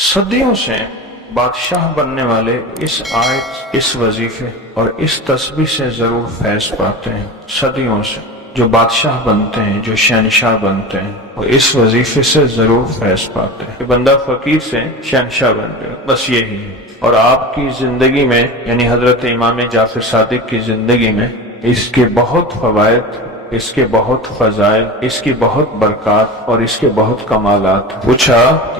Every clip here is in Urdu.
صدیوں سے بادشاہ بننے والے اس آیت، اس وظیفے اور اس تسبیح سے ضرور فیض پاتے ہیں۔ صدیوں سے جو بادشاہ بنتے ہیں، جو شہنشاہ بنتے ہیں، وہ اس وظیفے سے ضرور فیض پاتے ہیں کہ بندہ فقیر سے شہنشاہ بن گیا، بس یہی ہے۔ اور آپ کی زندگی میں، یعنی حضرت امام جعفر صادق کی زندگی میں اس کے بہت فوائد، اس کے بہت فضائل، اس کی بہت برکات اور اس کے بہت کمالات۔ پوچھا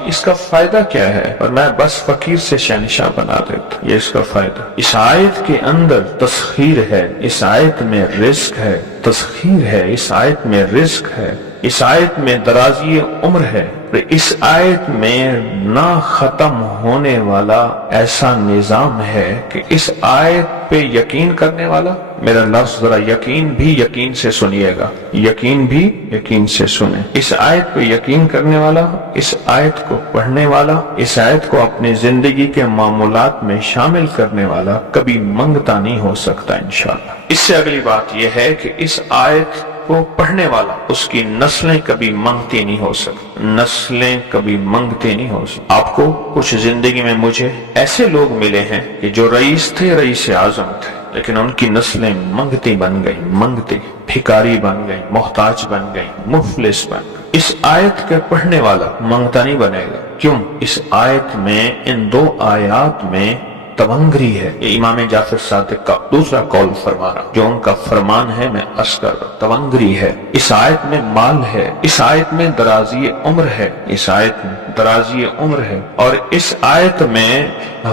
اس کا فائدہ کیا ہے؟ اور میں بس فقیر سے شہنشاہ بنا دیتا، یہ اس کا فائدہ۔ اس آیت کے اندر تسخیر ہے، اس آیت میں رزق ہے، تسخیر ہے، اس آیت میں رزق ہے، اس آیت میں درازی عمر ہے، اس آیت میں نہ ختم ہونے والا ایسا نظام ہے کہ اس آیت پہ یقین کرنے والا، میرا لفظ ذرا یقین بھی یقین سے سنیے گا، یقین بھی یقین سے سنیں، اس آیت پہ یقین کرنے والا، اس آیت کو پڑھنے والا، اس آیت کو اپنی زندگی کے معمولات میں شامل کرنے والا کبھی منگتا نہیں ہو سکتا انشاءاللہ۔ اس سے اگلی بات یہ ہے کہ اس آیت کو پڑھنے والا، اس کی نسلیں کبھی منگتی نہیں ہو سکتی، نسلیں کبھی منگتی نہیں ہو سکتی۔ آپ کو کچھ زندگی میں مجھے ایسے لوگ ملے ہیں کہ جو رئیس تھے، رئیس اعظم تھے، لیکن ان کی نسلیں منگتی بن گئی، منگتی، بھکاری بن گئی، محتاج بن گئی، مفلس بن گئی۔ اس آیت کے پڑھنے والا منگتا نہیں بنے گا۔ کیوں؟ اس آیت میں، ان دو آیات میں تونگری ہے۔ یہ امام جعفر صادق کا دوسرا قول فرما رہا، جو ان کا فرمان ہے، میں عرض کر رہا، تونگری ہے۔ اس آیت میں مال ہے، اس آیت میں درازی عمر ہے، اس آیت میں درازی عمر ہے، اور اس آیت میں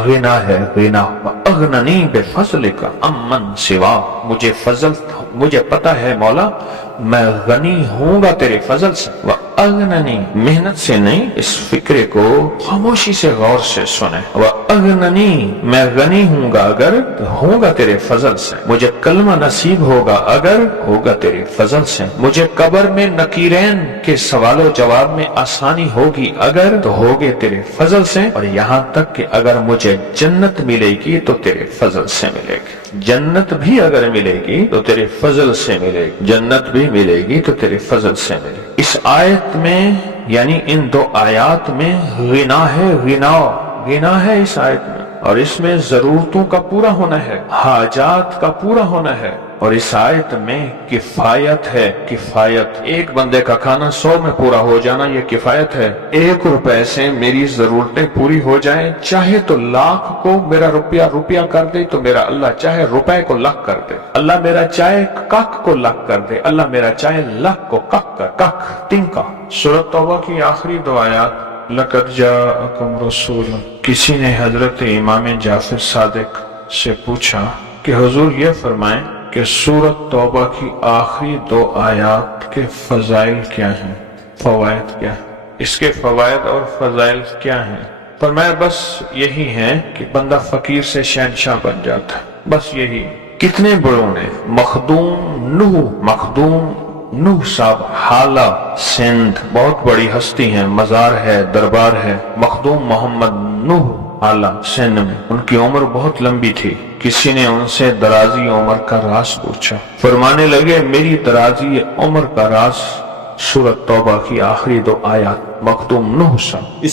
غنا ہے، غنا۔ اغننی بفضلک امن سوا، مجھے فضل، مجھے پتا ہے مولا میں غنی ہوں گا تیرے فضل سے۔ وَأَغْنَنِي، محنت سے نہیں، اس فکرے کو خاموشی سے غور سے سنیں۔ وَأَغْنَنِي، میں غنی ہوں گا اگر ہوں گا تیرے فضل سے، مجھے کلمہ نصیب ہوگا اگر ہوگا تیرے فضل سے، مجھے قبر میں نکیرین کے سوال و جواب میں آسانی ہوگی اگر تو ہوگے تیرے فضل سے، اور یہاں تک کہ اگر مجھے جنت ملے گی تو تیرے فضل سے ملے گی، جنت بھی اگر ملے گی تو تیرے فضل سے ملے گی، جنت بھی ملے گی تو تیرے فضل سے ملے گی۔ اس آیت میں، یعنی ان دو آیات میں غنا ہے، غنا ہے اس آیت میں، اور اس میں ضرورتوں کا پورا ہونا ہے، حاجات کا پورا ہونا ہے، اور اس آیت میں کفایت ہے، کفایت۔ ایک بندے کا کھانا 100 میں پورا ہو جانا یہ کفایت ہے۔ 1 روپے سے میری ضرورتیں پوری ہو جائیں، چاہے تو لاکھ کو میرا روپیہ کر دے تو میرا اللہ چاہے روپے کو لاکھ کر دے، اللہ میرا چاہے کک کو لاکھ کر دے، اللہ میرا چاہے لاکھ کو کک کر، کک تنکا۔ سورۃ توبہ کی آخری 2 آیات، لَقَدْ جَاءَكُمْ رَسُولٌ۔ کسی نے حضرت امام جعفر صادق سے پوچھا کہ حضور یہ فرمائیں کہ سورۃ توبہ کی آخری 2 آیات کے فضائل کیا ہیں، فوائد کیا ہیں، اس کے فوائد اور فضائل کیا ہیں؟ فرمایا بس یہی ہے کہ بندہ فقیر سے شہنشاہ بن جاتا ہے، بس یہی۔ کتنے بڑوں نے، مخدوم نوح صاحب، حالہ سندھ، بہت بڑی ہستی ہیں، مزار ہے، دربار ہے، مخدوم محمد نوح حالہ سندھ میں، ان کی عمر بہت لمبی تھی۔ کسی نے ان سے درازی عمر کا راز پوچھا، فرمانے لگے میری درازی عمر کا راز سورۃ توبہ کی آخری 2 آیات، مخدوم نوح صاحب۔